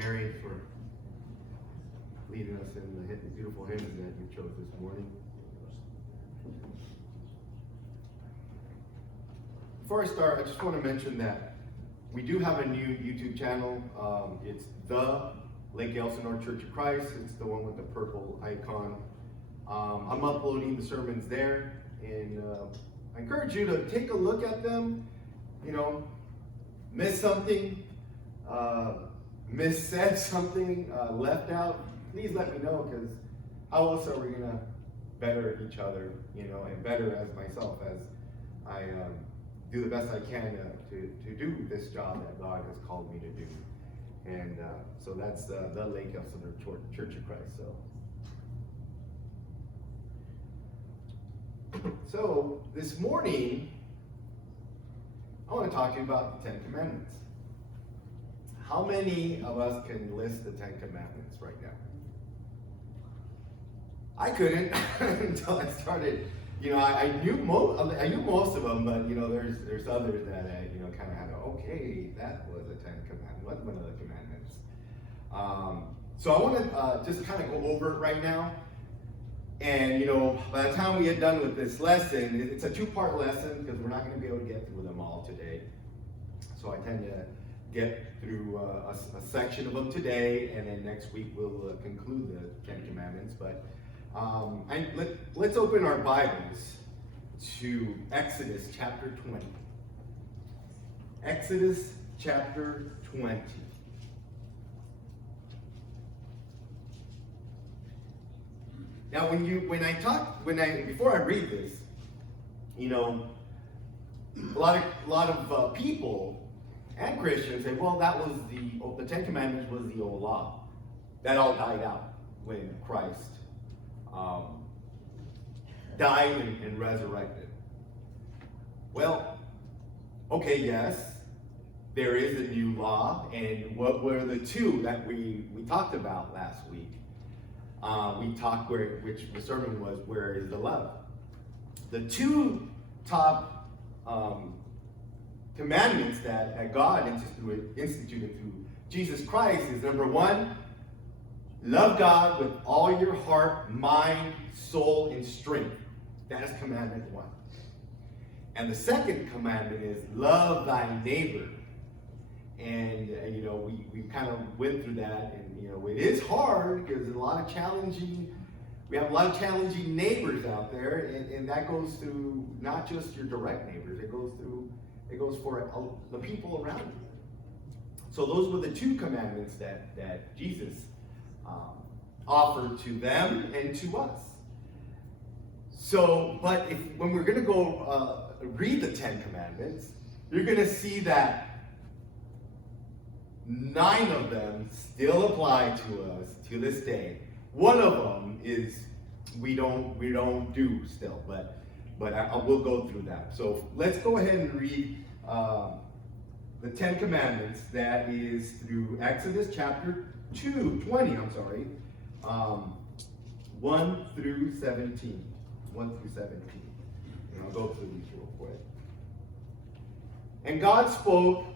Gary, for leading us in the beautiful hymns that you chose this morning. Before I start, I just want to mention that we do have a new YouTube channel. It's the Lake Elsinore Church of Christ. It's the one with the purple icon. I'm uploading the sermons there, and I encourage you to take a look at them. You know, miss something, missaid something, left out, please let me know, because how else are we going to better each other, you know, and better as myself as I do the best I can to do this job that God has called me to do. And so that's the Lake Elsinore Church of Christ. So this morning, I want to talk to you about the Ten Commandments. How many of us can list the Ten Commandments right now? I couldn't until I started. You know, I knew most of them, but you know, there's others that I, you know, kind of had. Okay, that was a Ten Commandment. What's one of the commandments? So I want to just kind of go over it right now. And you know, by the time we get done with this lesson, it's a two-part lesson because we're not going to be able to get through them all today. So I tend to get through a section of them today, and then next week we'll conclude the Ten Commandments. But let's open our Bibles to Exodus chapter 20. Exodus chapter 20. Now, before I read this, you know, a lot of people and Christians say, well, that was the Ten Commandments was the old law. That all died out when Christ died and resurrected. Well, okay, yes, there is a new law, and what were the two that we talked about last week? We talked which the sermon was, where is the love? The two top commandments that God instituted through Jesus Christ is, number one, love God with all your heart, mind, soul, and strength. That is commandment one. And the second commandment is love thy neighbor. And you know, we kind of went through that, and you know, it is hard because there's we have a lot of challenging neighbors out there, and that goes through not just your direct neighbors, it goes for the people around you. So those were the two commandments that Jesus offered to them and to us. So, but when we're going to go read the Ten Commandments, you're going to see that 9 of them still apply to us to this day. One of them is we don't do still, but I will go through that. So let's go ahead and read the Ten Commandments. That is through Exodus chapter 20. 1 through 17. 1 through 17. And I'll go through these real quick. And God spoke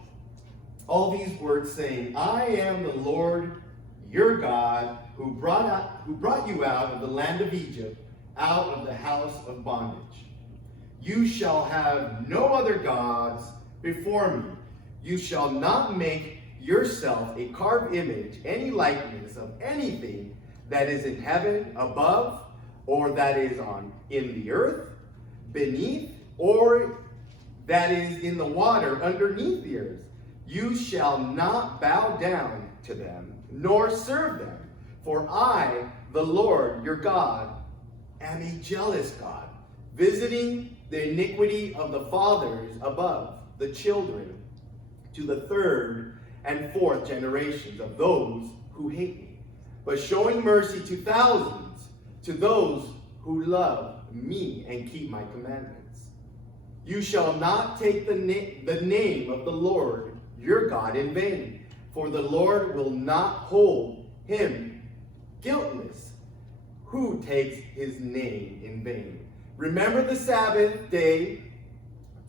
all these words, saying, I am the Lord your God, who brought you out of the land of Egypt, out of the house of bondage. You shall have no other gods before me. You shall not make yourself a carved image, any likeness of anything that is in heaven above, or that is in the earth beneath, or that is in the water underneath the earth. You shall not bow down to them, nor serve them. For I, the Lord your God, am a jealous God, visiting the iniquity of the fathers above the children to the third and fourth generations of those who hate me, but showing mercy to thousands, to those who love me and keep my commandments. You shall not take the name of the Lord your God in vain, for the Lord will not hold him guiltless who takes his name in vain. Remember the Sabbath day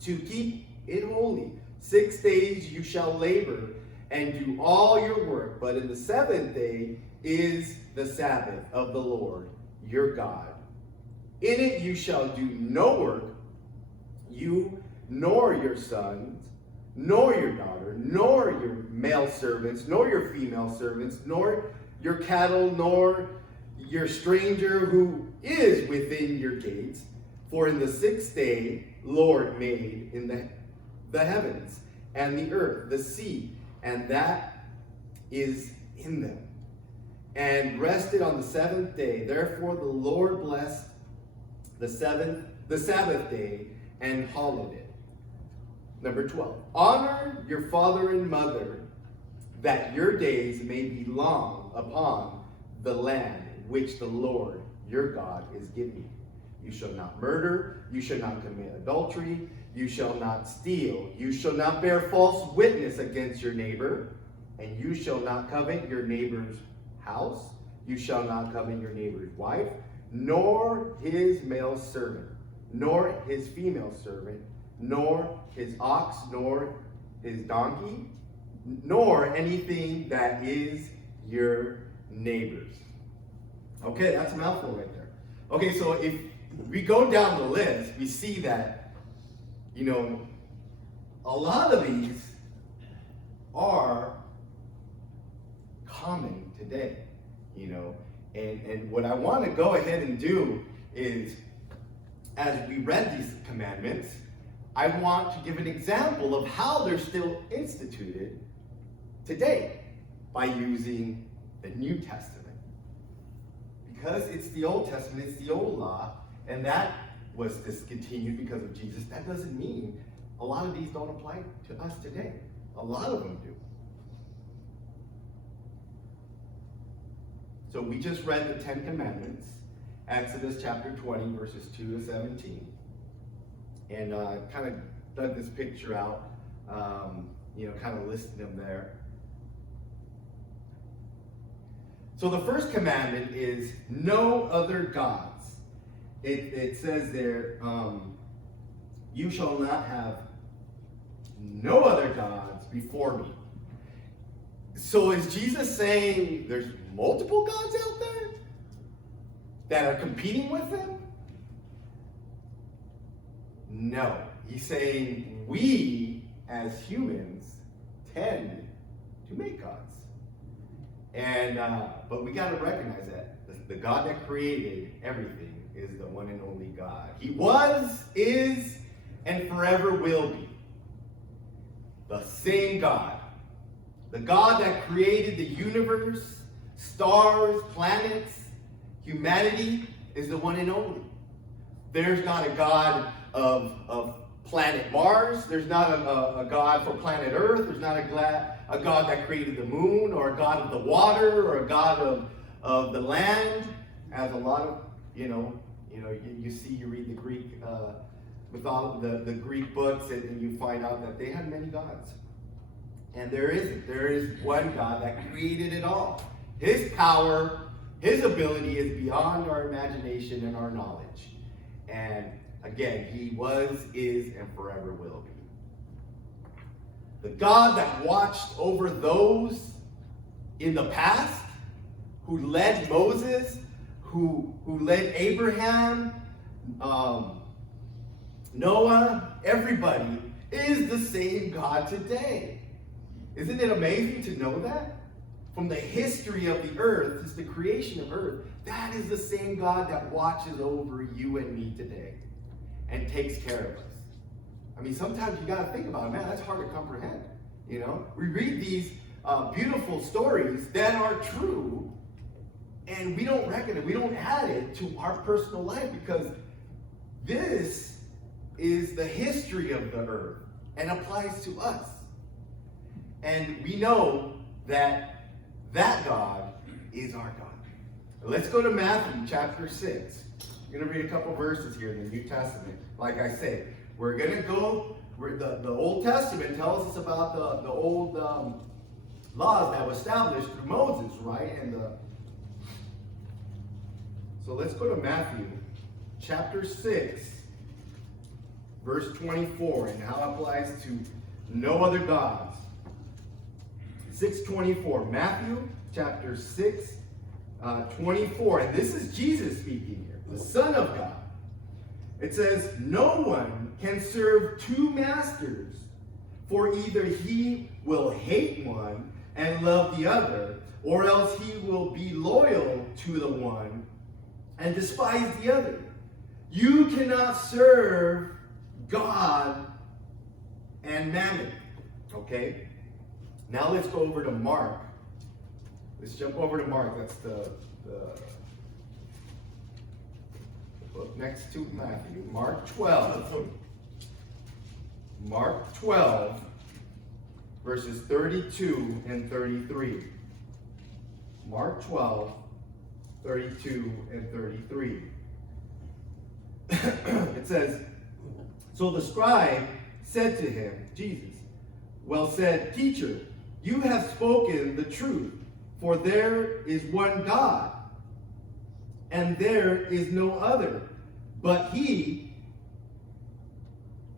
to keep it holy. 6 days you shall labor and do all your work. But in the seventh day is the Sabbath of the Lord your God. In it you shall do no work, you nor your sons, nor your daughter, nor your male servants, nor your female servants, nor your cattle, nor your stranger who is within your gates. For in the sixth day Lord made in the heavens and the earth, the sea, and that is in them, and rested on the seventh day. Therefore the Lord blessed the Sabbath day and hallowed it. Number 12, honor your father and mother, that your days may be long upon the land which the Lord your God is giving you. You shall not murder, you shall not commit adultery, you shall not steal, you shall not bear false witness against your neighbor, and you shall not covet your neighbor's house, you shall not covet your neighbor's wife, nor his male servant, nor his female servant, nor his ox, nor his donkey, nor anything that is your neighbor's. Okay, that's a mouthful right there. Okay, so if we go down the list, we see that, a lot of these are common today, and what I want to go ahead and do is, as we read these commandments, I want to give an example of how they're still instituted today by using the New Testament. Because it's the Old Testament, it's the old law, and that was discontinued because of Jesus, that doesn't mean a lot of these don't apply to us today. A lot of them do. So we just read the 10 Commandments, Exodus chapter 20, verses 2 to 17. And kind of dug this picture out, kind of listed them there. So the first commandment is no other gods. It says there, you shall not have no other gods before me. So is Jesus saying there's multiple gods out there that are competing with him? No. He's saying we as humans tend to make gods. And but we got to recognize that the God that created everything is the one and only God. He was, is, and forever will be the same God. The God that created the universe, stars, planets, humanity is the one and only. There's not a God of planet Mars. There's not a God for planet Earth. There's not a God that created the moon, or a God of the water, or a God of the land. As a lot of, you see, you read the Greek, with all the Greek books, and you find out that they had many gods. And there isn't. There is one God that created it all. His power, his ability is beyond our imagination and our knowledge. And again, he was, is, and forever will be. The God that watched over those in the past, who led Moses, who led Abraham, Noah, everybody, is the same God today. Isn't it amazing to know that? From the history of the earth, since the creation of earth, that is the same God that watches over you and me today and takes care of us. I mean, sometimes you got to think about it, man, that's hard to comprehend. We read these beautiful stories that are true, and we don't reckon it, we don't add it to our personal life, because this is the history of the earth and applies to us. And we know that God is our God. Let's go to Matthew chapter 6. I'm going to read a couple verses here in the New Testament. Like I said, we're going to go, the Old Testament tells us about the old laws that were established through Moses, right? So let's go to Matthew chapter 6, verse 24, and how it applies to no other gods. It 6:24. Matthew chapter 6, 24. And this is Jesus speaking here, the Son of God. It says, "No one can serve two masters, for either he will hate one and love the other, or else he will be loyal to the one and despise the other. You cannot serve God and mammon." Okay? Now let's go over to Mark. Let's jump over to Mark. That's the book next to Matthew. Mark 12. Mark 12, verses 32 and 33. Mark 12, 32 and 33. It says, "So the scribe said to him," Jesus, "Well said, teacher, you have spoken the truth, for there is one God, and there is no other but He,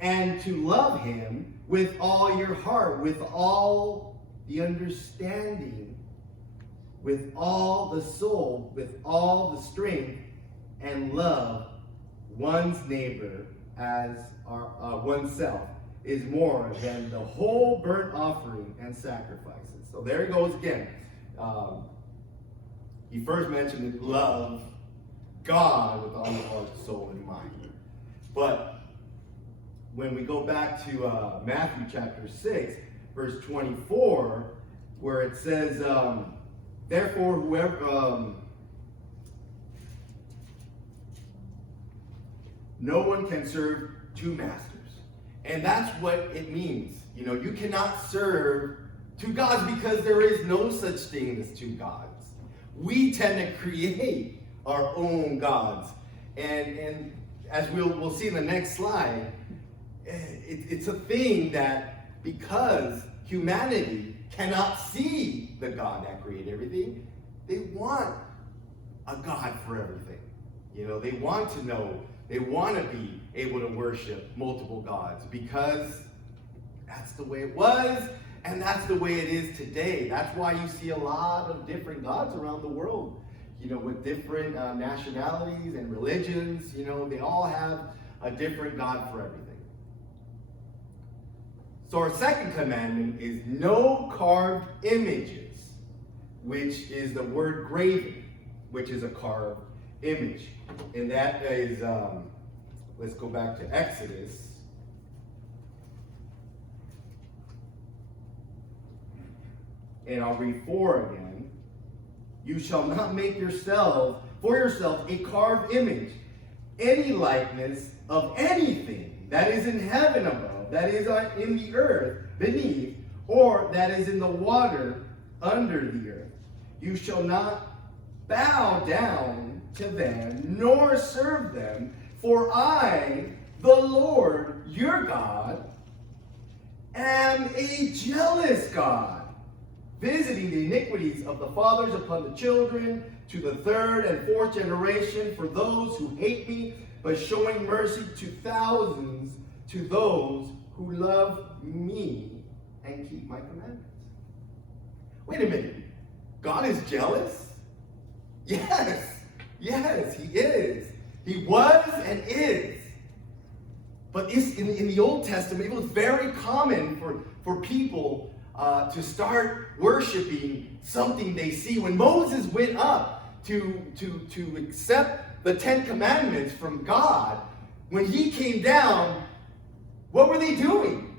and to love Him with all your heart, with all the understanding, with all the soul, with all the strength, and love one's neighbor as oneself, is more than the whole burnt offering and sacrifices." So there it goes again. He first mentioned love God with all your heart, soul, and mind. But when we go back to Matthew chapter 6, verse 24, where it says, "Therefore, whoever no one can serve two masters." And that's what it means. You know, you cannot serve two gods because there is no such thing as two gods. We tend to create our own gods. And as we'll see in the next slide, it's a thing that because humanity cannot see the God that created everything, they want a God for everything. You know, they want to know, they want to be able to worship multiple gods because that's the way it was and that's the way it is today. That's why you see a lot of different gods around the world, you know, with different nationalities and religions. You know, they all have a different God for everything. So our second commandment is no carved images, which is the word graven, which is a carved image. And that is, let's go back to Exodus. And I'll read 4 again. "You shall not make for yourself a carved image, any likeness of anything that is in heaven above, that is in the earth beneath, or that is in the water under the earth. You shall not bow down to them, nor serve them, for I, the Lord your God, am a jealous God, visiting the iniquities of the fathers upon the children, to the third and fourth generation, for those who hate me, but showing mercy to thousands, to those who love me and keep my commandments." Wait a minute. God is jealous? Yes, he is. He was and is. But in the Old Testament, it was very common for people to start worshiping something they see. When Moses went up to accept the 10 Commandments from God, when he came down, what were they doing?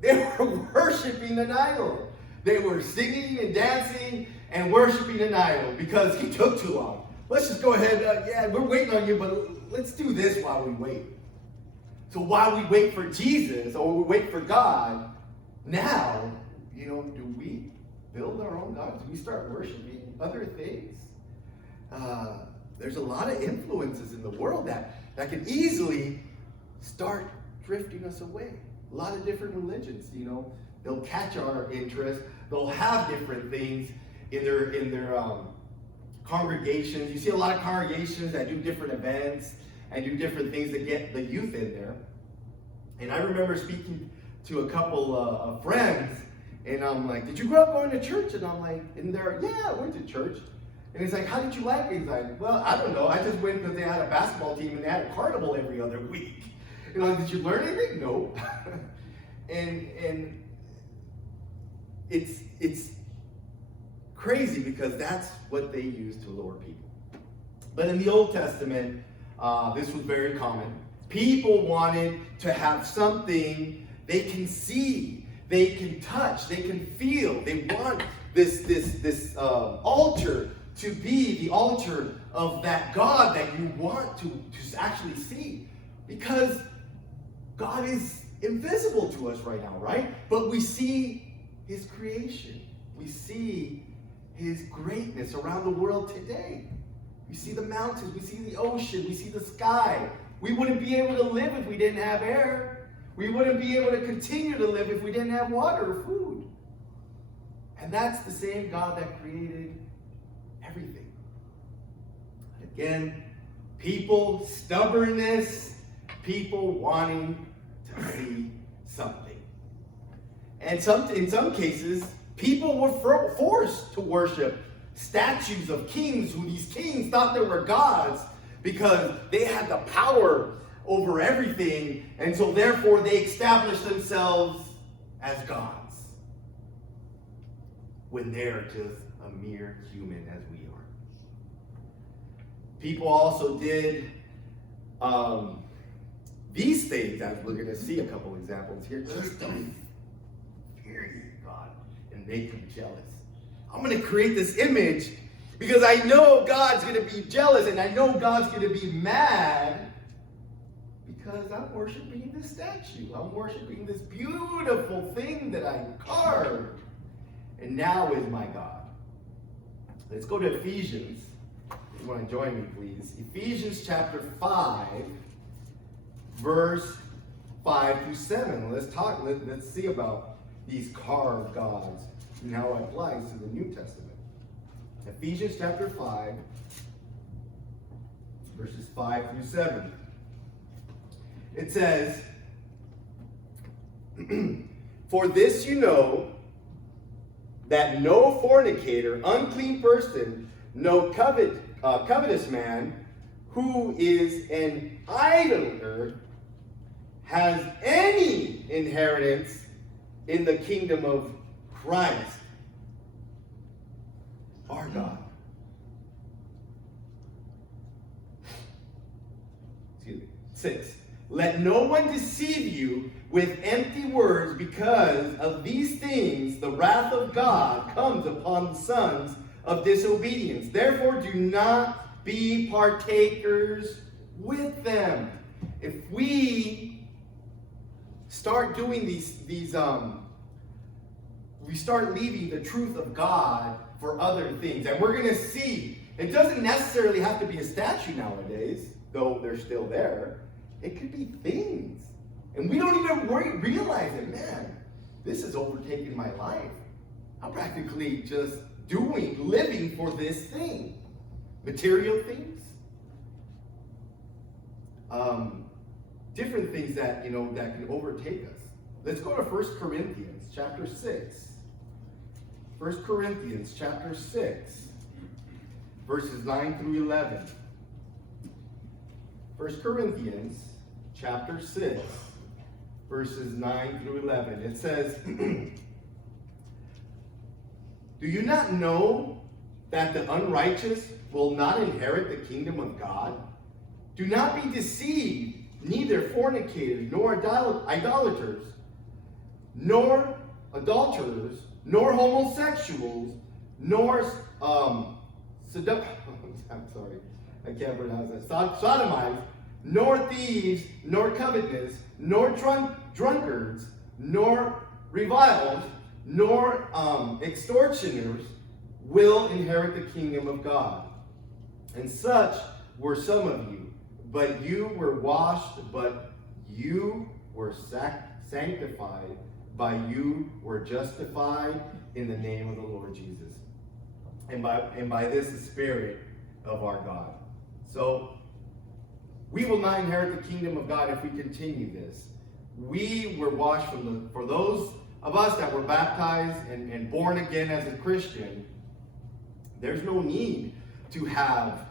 They were worshiping an idol. They were singing and dancing and worshiping an idol because he took too long. Let's just go ahead. We're waiting on you, but let's do this while we wait. So while we wait for Jesus or we wait for God, now, you know, do we build our own gods? Do we start worshiping other things? There's a lot of influences in the world that can easily start drifting us away. A lot of different religions, you know, they'll catch our interest. They'll have different things in their congregations. You see a lot of congregations that do different events and do different things to get the youth in there. And I remember speaking to a couple of friends, And I'm like, did you grow up going to church? And I'm like, and they're, yeah, I went to church. And he's like, how did you like it? He's like, well, I don't know. I just went because they had a basketball team and they had a carnival every other week. And I'm like, did you learn anything? No. and it's crazy because that's what they use to lure people. But in the Old Testament, this was very common. People wanted to have something they can see, they can touch, they can feel. They want this altar to be the altar of that God that you want to actually see. Because God is invisible to us right now, right? But we see his creation. We see his greatness around the world today. We see the mountains, we see the ocean, we see the sky. We wouldn't be able to live if we didn't have air. We wouldn't be able to continue to live if we didn't have water or food. And that's the same God that created everything. Again, people, stubbornness, people wanting to see something. And in some cases, people were forced to worship statues of kings, who these kings thought they were gods because they had the power over everything, and so therefore they established themselves as gods when they're just a mere human as we are. People also did these things, as we're going to see a couple examples here, just to infuriate God and make him jealous. I'm going to create this image because I know God's going to be jealous and I know God's going to be mad because I'm worshiping this statue. I'm worshiping this beautiful thing that I carved. And now is my God. Let's go to Ephesians. If you want to join me, please. Ephesians chapter 5, verse 5 through 7. Let's see about these carved gods and how it applies to the New Testament. Ephesians chapter 5, verses 5 through 7. It says, for this you know, that no fornicator, unclean person, no covetous man, who is an idolater, has any inheritance in the kingdom of Christ, our God. Excuse me. 6. Let no one deceive you with empty words, because of these things the wrath of God comes upon the sons of disobedience. Therefore do not be partakers with them. If we start doing we start leaving the truth of God for other things. And we're going to see, it doesn't necessarily have to be a statue nowadays, though they're still there. It could be things. And we don't even realize it. Man, this has overtaken my life. I'm practically just living for this thing. Material things. Different things that, that can overtake us. Let's go to 1 Corinthians chapter 6. 1 Corinthians chapter 6, verses 9 through 11. 1 Corinthians chapter 6, verses 9 through 11. It says, do you not know that the unrighteous will not inherit the kingdom of God? Do not be deceived, neither fornicators, nor idolaters, nor adulterers, nor homosexuals, nor I'm sorry, I can't pronounce that. Sodomites, nor thieves, nor covetous, nor drunkards, nor revilers, nor extortioners will inherit the kingdom of God. And such were some of you, but you were washed, but you were sanctified, by you were justified in the name of the Lord Jesus, and by this the Spirit of our God. So we will not inherit the kingdom of God if we continue this. We were washed for those of us that were baptized and born again as a Christian, there's no need to have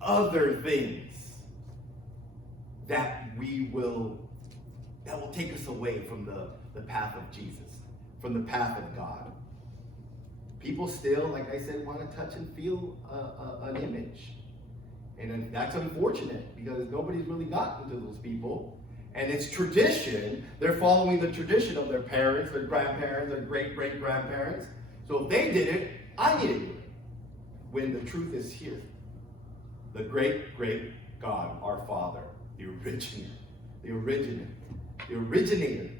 other things that will take us away from the path of Jesus, from the path of God. People still, like I said, want to touch and feel an image. And that's unfortunate because nobody's really gotten to those people. And it's tradition. They're following the tradition of their parents, their grandparents, their great-great-grandparents. So if they did it, I need to do it. When the truth is here. The great, great God, our Father, the originator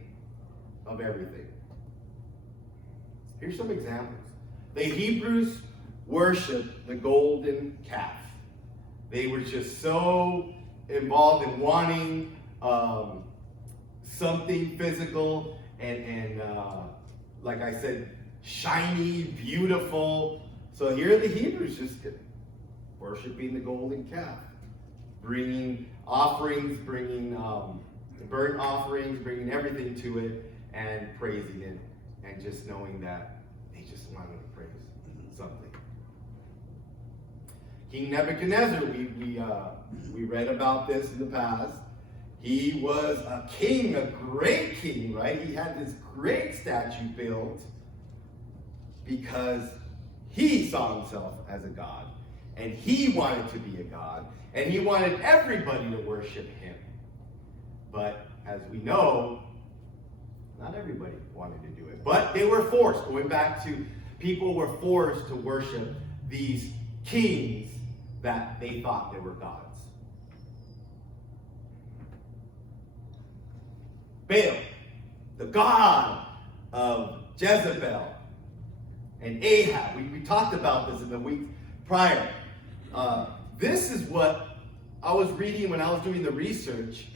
of everything. Here's some examples. The Hebrews worshiped the golden calf. They were just so involved in wanting something physical and like I said, shiny, beautiful. So here are the Hebrews just worshiping the golden calf, bringing offerings, bringing burnt offerings, bringing everything to it, and praising it, and just knowing that they just wanted to praise something. King Nebuchadnezzar, we read about this in the past. He was a king, a great king, right? He had this great statue built because he saw himself as a god, and he wanted to be a god, and he wanted everybody to worship him. But as we know, not everybody wanted to do it. But they were forced. Going back to people were forced to worship these kings that they thought they were gods. Baal, the god of Jezebel and Ahab. We talked about this in the week prior. This is what I was reading when I was doing the research.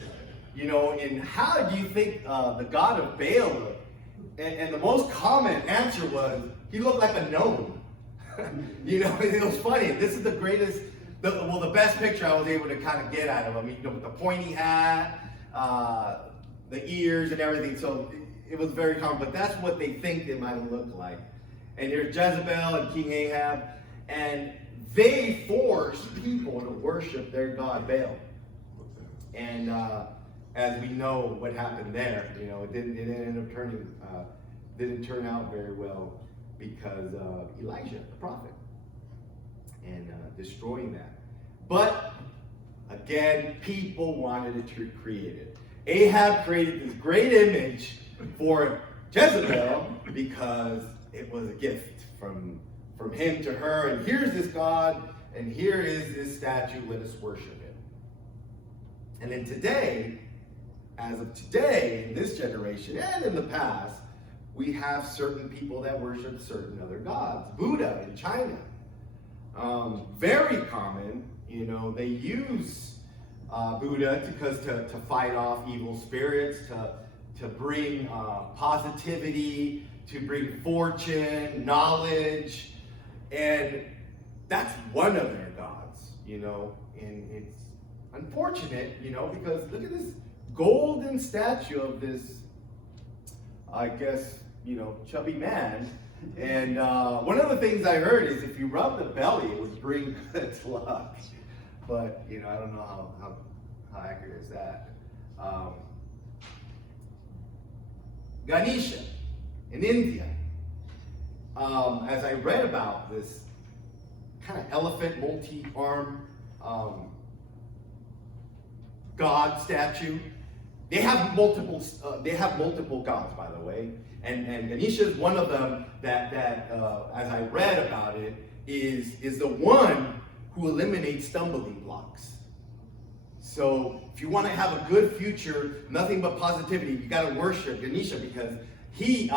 You know, and how do you think the god of Baal looked? And the most common answer was, he looked like a gnome. You know, it was funny. This is the greatest, the best picture I was able to kind of get out of him. You know, with the pointy hat, the ears and everything. So it was very common, but that's what they think they might have looked like. And there's Jezebel and King Ahab, and they forced people to worship their god Baal. And as we know what happened there, you know, it didn't end up didn't turn out very well because of Elijah, the prophet, and destroying that. But again, people wanted to create it. Ahab created this great image for Jezebel because it was a gift from him to her. And here's this God, and here is this statue. Let us worship it. And then today, as of today, in this generation and in the past, we have certain people that worship certain other gods. Buddha in China, very common. You know, they use Buddha to fight off evil spirits, to bring positivity, to bring fortune, knowledge, and that's one of their gods. You know, and it's unfortunate, you know, because look at this golden statue of this, I guess, you know, chubby man. And one of the things I heard is if you rub the belly, it would bring good luck. But, you know, I don't know how accurate is that. Ganesha in India. As I read about this kind of elephant, multi-arm god statue, they have multiple gods, by the way, and Ganesha is one of them that as I read about it, is the one who eliminates stumbling blocks. So if you want to have a good future, nothing but positivity, you got to worship Ganesha because he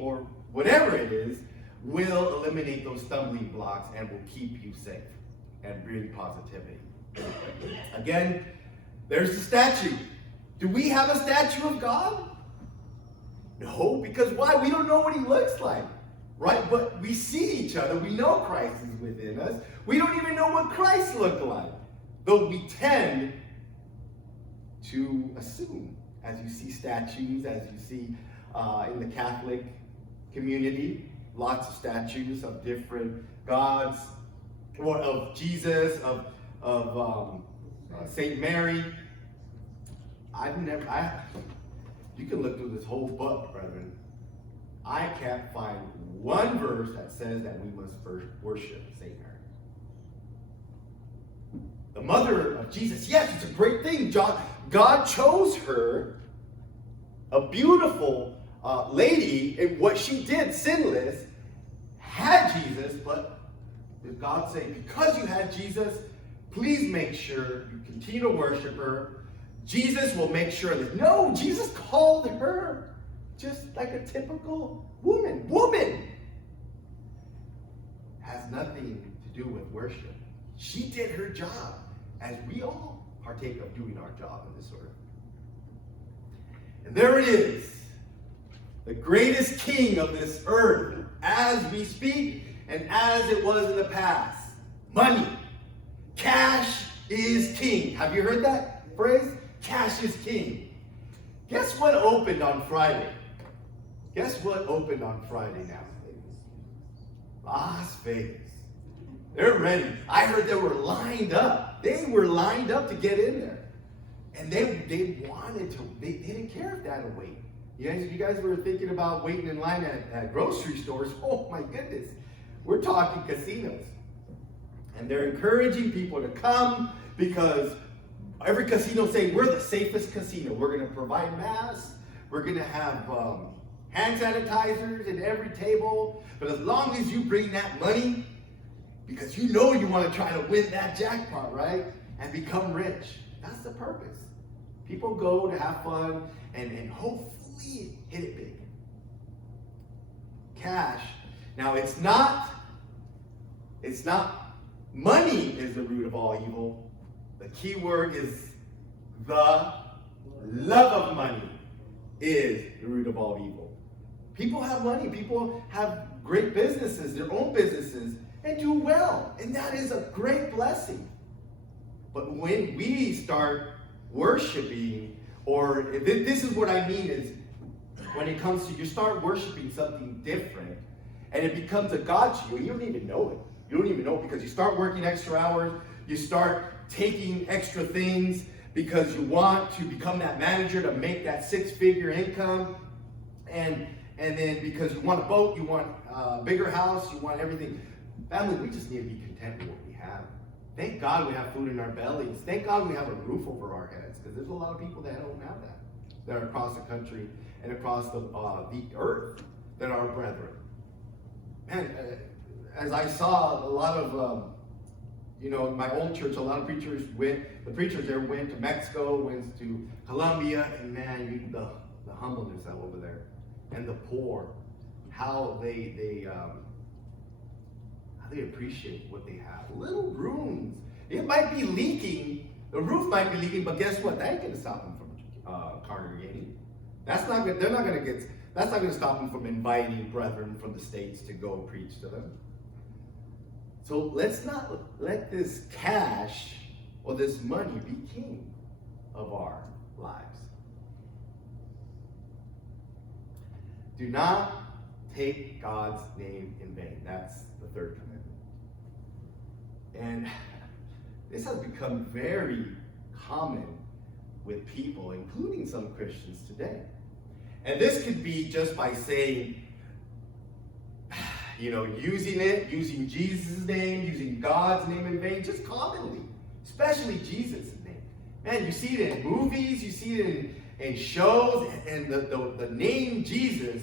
or whatever it is will eliminate those stumbling blocks and will keep you safe and bring positivity. Again, there's the statue. Do we have a statue of God? No, because why? We don't know what he looks like, right? But we see each other. We know Christ is within us. We don't even know what Christ looked like, though we tend to assume, as you see statues, as you see in the Catholic community. Lots of statues of different gods, or of Jesus, of Saint Mary. You can look through this whole book, brethren. I can't find one verse that says that we must first worship Saint Mary. The mother of Jesus, yes, it's a great thing. God chose her, a beautiful lady, and what she did, sinless, had Jesus, but did God say, because you had Jesus, please make sure you continue to worship her. Jesus will make sure that, no, Jesus called her just like a typical woman. Woman has nothing to do with worship. She did her job, as we all partake of doing our job in this earth. And there it is, the greatest king of this earth, as we speak and as it was in the past. Money. Cash is king. Have you heard that phrase? Cash is king. Guess what opened on Friday? Guess what opened on Friday now? Las Vegas. They're ready. I heard they were lined up. They were lined up to get in there. And they wanted to. They didn't care if they had to wait. You guys were thinking about waiting in line at grocery stores. Oh my goodness. We're talking casinos. And they're encouraging people to come because every casino is saying, we're the safest casino. We're going to provide masks. We're going to have hand sanitizers in every table. But as long as you bring that money, because you know you want to try to win that jackpot, right? And become rich. That's the purpose. People go to have fun and hopefully hit it big. Cash. Now it's not money is the root of all evil. The key word is the love of money is the root of all evil. People have money. People have great businesses, their own businesses, and do well. And that is a great blessing. But when we start worshiping, or this is what I mean is, when it comes to, you start worshiping something different, and it becomes a god to you, and you don't even know it. You don't even know it because you start working extra hours, you start taking extra things because you want to become that manager to make that six-figure income, and then because you want a boat, you want a bigger house, you want everything. Family, we just need to be content with what we have. Thank God we have food in our bellies. Thank God we have a roof over our heads, because there's a lot of people that don't have that. That are across the country and across the earth that are brethren. Man, as I saw a lot of, my old church, a lot of preachers the preachers there went to Mexico, went to Colombia, and man, the humbleness out over there. And the poor, how they appreciate what they have. Little rooms. It might be leaking. The roof might be leaking, but guess what? That ain't going to stop them from congregating. That's not going to stop them from inviting brethren from the States to go preach to them. So let's not let this cash or this money be king of our lives. Do not take God's name in vain. That's the third commandment. And this has become very common with people, including some Christians today. And this could be just by saying, using Jesus' name, using God's name in vain, just commonly, especially Jesus' name. Man, you see it in movies, you see it in shows, and the name Jesus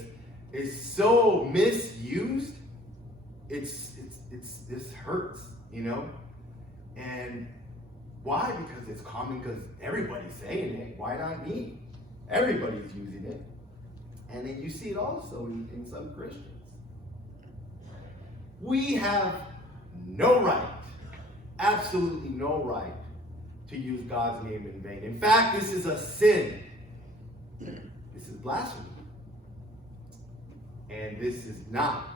is so misused. This hurts, And why? Because it's common, because everybody's saying it. Why not me? Everybody's using it. And then you see it also in some Christians. We have no right, absolutely no right, to use God's name in vain. In fact, this is a sin. This is blasphemy. And this is not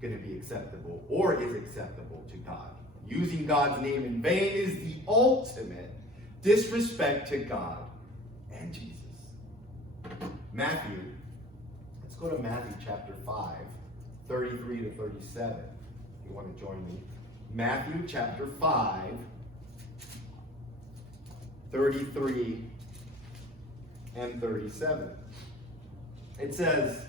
going to be acceptable or is acceptable to God. Using God's name in vain is the ultimate disrespect to God and Jesus. Matthew go to Matthew chapter 5, 33 to 37. If you want to join me. Matthew chapter 5, 33 and 37. It says,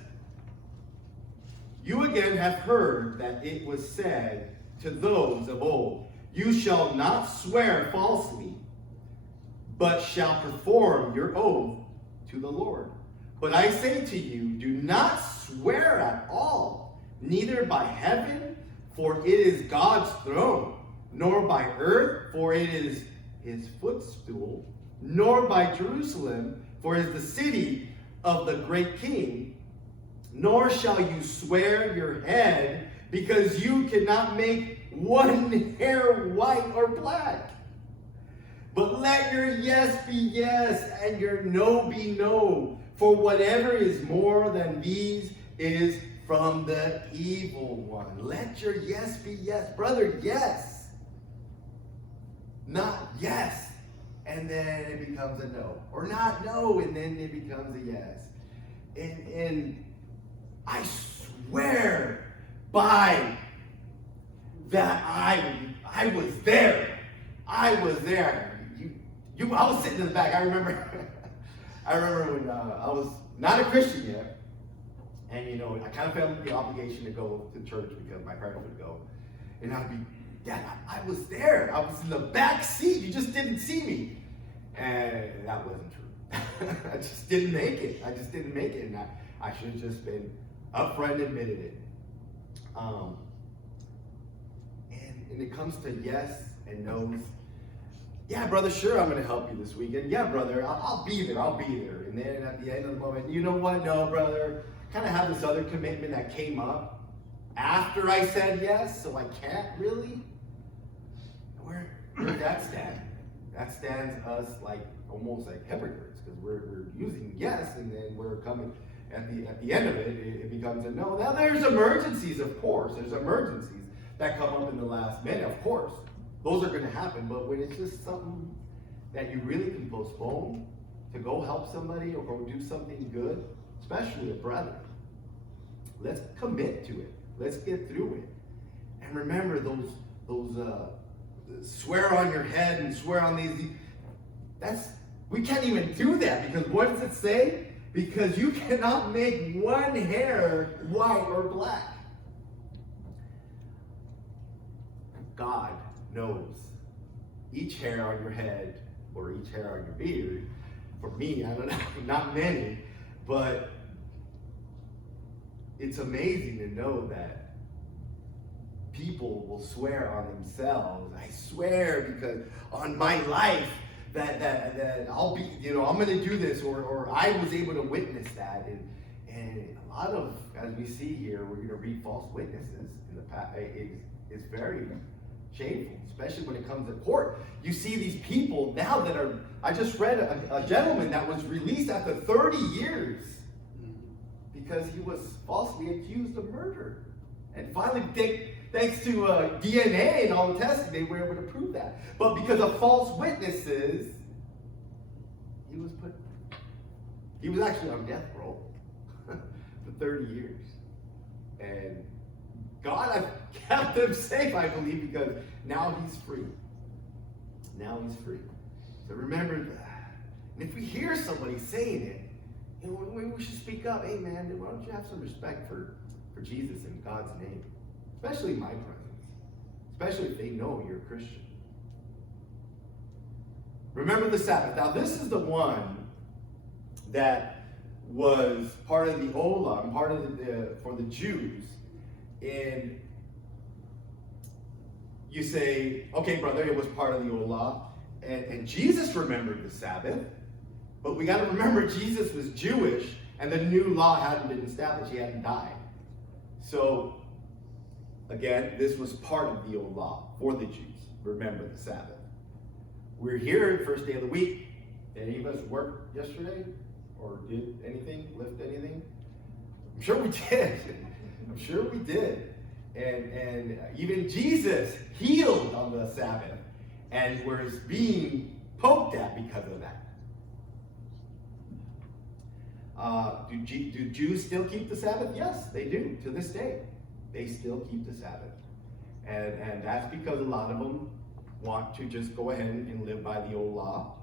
"You again have heard that it was said to those of old, 'You shall not swear falsely, but shall perform your oath to the Lord.' But I say to you, do not swear at all, neither by heaven, for it is God's throne, nor by earth, for it is his footstool, nor by Jerusalem, for it is the city of the great king. Nor shall you swear your head, because you cannot make one hair white or black. But let your yes be yes, and your no be no. For whatever is more than these is from the evil one." Let your yes be yes. Brother, yes. Not yes, and then it becomes a no. Or not no, and then it becomes a yes. And I swear by that I was there. I was there. I was sitting in the back. I remember when I was not a Christian yet, and I kind of felt the obligation to go to church because my parents would go, and I'd be, "Dad, I was there. I was in the back seat. You just didn't see me." And that wasn't true. I just didn't make it. And I should have just been upfront and admitted it. And it comes to yes and no's. "Yeah, brother, sure, I'm going to help you this weekend. Yeah, brother, I'll be there. And then at the end of the moment, you know what? No, brother, kind of have this other commitment that came up after I said yes, so I can't really." Where does that stand? That stands us almost like hypocrites, because we're using yes, and then we're coming at the end of it, it becomes a no. Now there's emergencies, of course. There's emergencies that come up in the last minute, of course. Those are going to happen, but when it's just something that you really can postpone to go help somebody or go do something good, especially a brother, let's commit to it. Let's get through it. And remember those swear on your head and swear on these. We can't even do that, because what does it say? Because you cannot make one hair white or black. God knows each hair on your head or each hair on your beard. For me, I don't know, not many, but it's amazing to know that people will swear on themselves. I swear, because on my life that I'll be, I'm going to do this, or I was able to witness that. And a lot of, as we see here, we're going to read false witnesses in the past. It's very shameful, especially when it comes to court. You see these people now that are, I just read a gentleman that was released after 30 years because he was falsely accused of murder. And finally, thanks to DNA and all the testing, they were able to prove that. But because of false witnesses, he was actually on death row for 30 years. And God has kept him safe, I believe, because now he's free. So remember that. And if we hear somebody saying it, we should speak up. "Hey, man, why don't you have some respect for Jesus in God's name? Especially in my presence. Especially if they know you're a Christian." Remember the Sabbath. Now, this is the one that was part of the old law, part of for the Jews. And you say, "Okay, brother, it was part of the old law." And Jesus remembered the Sabbath. But we got to remember, Jesus was Jewish, and the new law hadn't been established. He hadn't died. So, again, this was part of the old law for the Jews. Remember the Sabbath. We're here, first day of the week. Did any of us work yesterday? Or did anything? Lift anything? I'm sure we did. And even Jesus healed on the Sabbath and was being poked at because of that. Do Jews still keep the Sabbath? Yes, they do, to this day. They still keep the Sabbath. And that's because a lot of them want to just go ahead and live by the old law,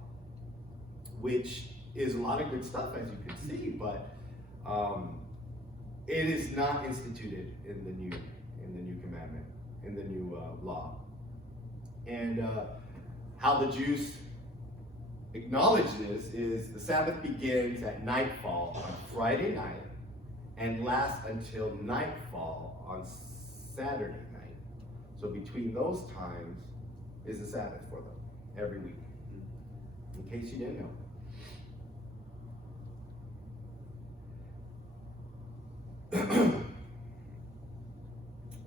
which is a lot of good stuff, as you can see, but it is not instituted in the new commandment, in the new law. And how the Jews acknowledge this is the Sabbath begins at nightfall on Friday night and lasts until nightfall on Saturday night. So between those times is the Sabbath for them every week, in case you didn't know.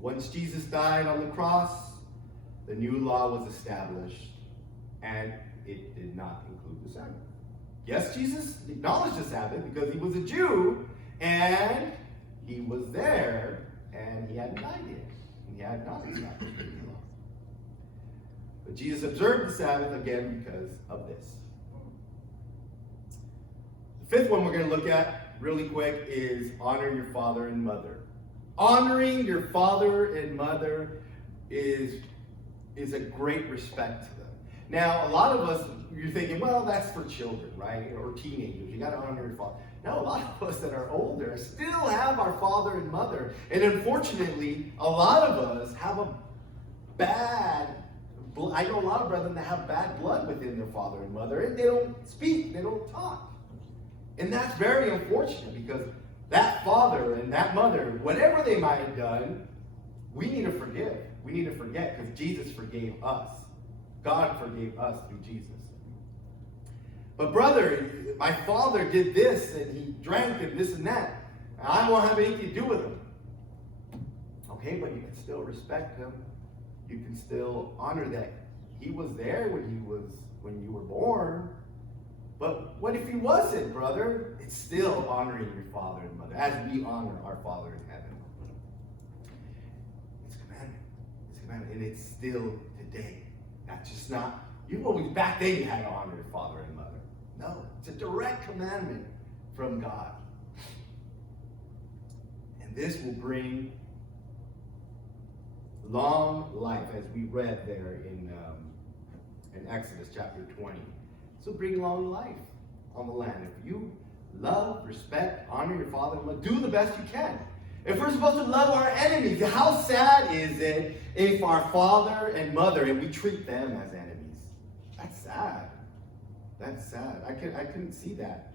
Once Jesus died on the cross, the new law was established, and it did not include the Sabbath. Yes, Jesus acknowledged the Sabbath because he was a Jew, and he was there, and he hadn't died yet. He had not established the new law. But Jesus observed the Sabbath again because of this. The fifth one we're going to look at really quick is honor your father and mother. Honoring your father and mother is a great respect to them. Now, a lot of us, you're thinking, well, that's for children, right? Or teenagers. You got to honor your father. No, a lot of us that are older still have our father and mother. And unfortunately, a lot of us have I know a lot of brethren that have bad blood within their father and mother, and they don't speak, they don't talk. And that's very unfortunate, because that father and that mother, whatever they might have done, we need to forgive. We need to forget, because Jesus forgave us. God forgave us through Jesus. But brother, my father did this, and he drank and this and that. And I won't have anything to do with him. Okay, but you can still respect him. You can still honor that he was there when you were born. But what if he wasn't, brother? It's still honoring your father and mother, as we honor our Father in heaven. It's a commandment. It's a commandment, and it's still today. That's just not, back then you had to honor your father and mother. No, it's a direct commandment from God. And this will bring long life, as we read there in Exodus chapter 20. This will bring long life on the land. If you love, respect, honor your father and mother, do the best you can. If we're supposed to love our enemies, how sad is it if our father and mother, and we treat them as enemies? That's sad. That's sad. I couldn't see that,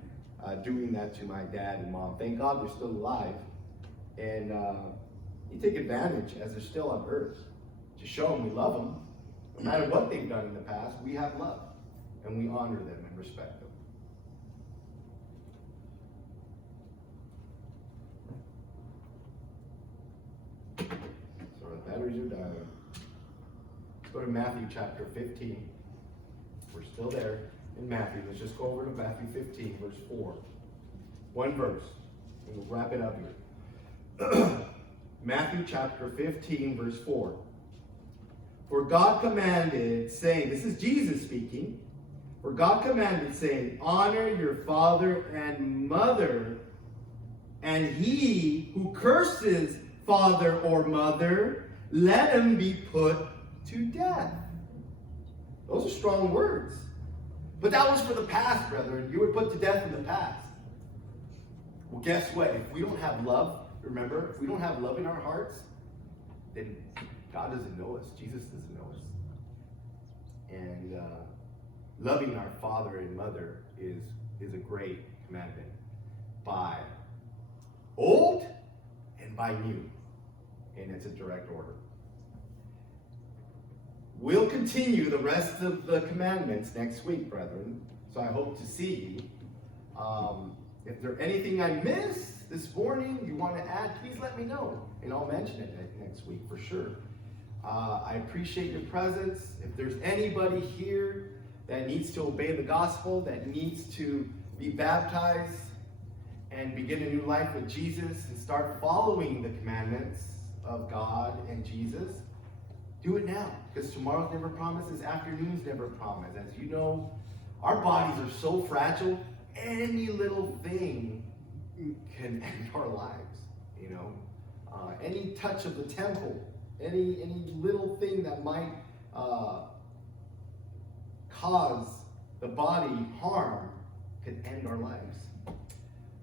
doing that to my dad and mom. Thank God they're still alive. And you take advantage as they're still on earth to show them we love them. No matter what they've done in the past, we have love. And we honor them and respect them. So the batteries are dying. Let's go to Matthew chapter 15. We're still there in Matthew. Let's just go over to Matthew 15, verse 4. One verse, and we'll wrap it up here. Matthew chapter 15, verse 4. For God commanded, saying, this is Jesus speaking, for God commanded, saying, honor your father and mother, and he who curses father or mother, let him be put to death. Those are strong words. But that was for the past, brethren. You were put to death in the past. Well, guess what? If we don't have love, remember, if we don't have love in our hearts, then God doesn't know us. Jesus doesn't know us. And loving our father and mother is a great commandment by old and by new. And it's a direct order. We'll continue the rest of the commandments next week, brethren. So I hope to see you. If there's anything I missed this morning you want to add, please let me know. And I'll mention it next week for sure. I appreciate your presence. If there's anybody here that needs to obey the gospel, that needs to be baptized and begin a new life with Jesus and start following the commandments of God and Jesus, do it now, because tomorrow's never promised, this afternoon's never promised. As you know, our bodies are so fragile, any little thing can end our lives. You know, any touch of the temple, any little thing that might cause the body harm can end our lives.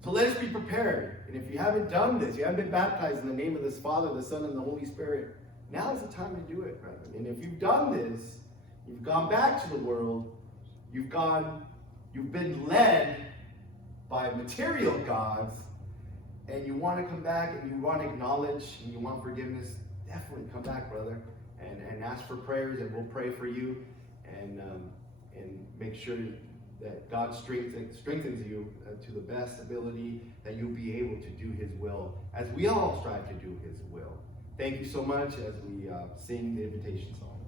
So let us be prepared. And if you haven't done this, you haven't been baptized in the name of this Father, the Son, and the Holy Spirit, now is the time to do it, brethren. And if you've done this, you've gone back to the world, you've been led by material gods, and you want to come back and you want to acknowledge and you want forgiveness, definitely come back, brother, and ask for prayers, and we'll pray for you, and make sure that God strengthens you to the best ability that you'll be able to do His will, as we all strive to do His will. Thank you so much as we sing the invitation song.